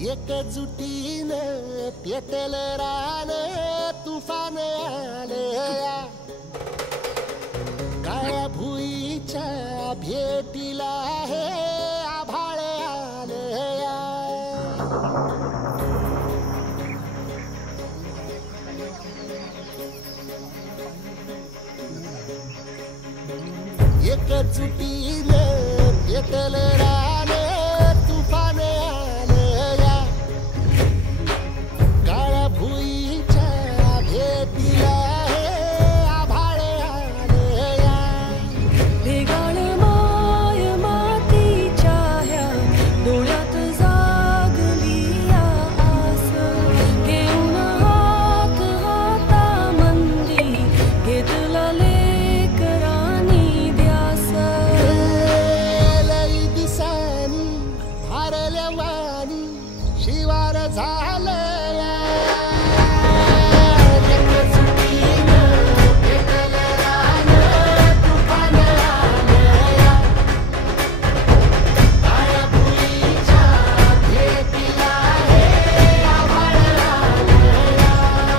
एकजुटीने पेटल रान तुफान आलया काळ्या भुईच्या भेटीला हे आभाळ आलया एकजुटीने पेटल रान तुफान आलया काळ्या भुईच्या भेटीला हे आभाळ आलया भेगाळ माय मातीच्या ह्या डोळ्यात जागली या आस घेऊन हात हातामंदी घेतला लेकरांनी ध्यास लई दिसानी भारल्या वाणी शिवार झालं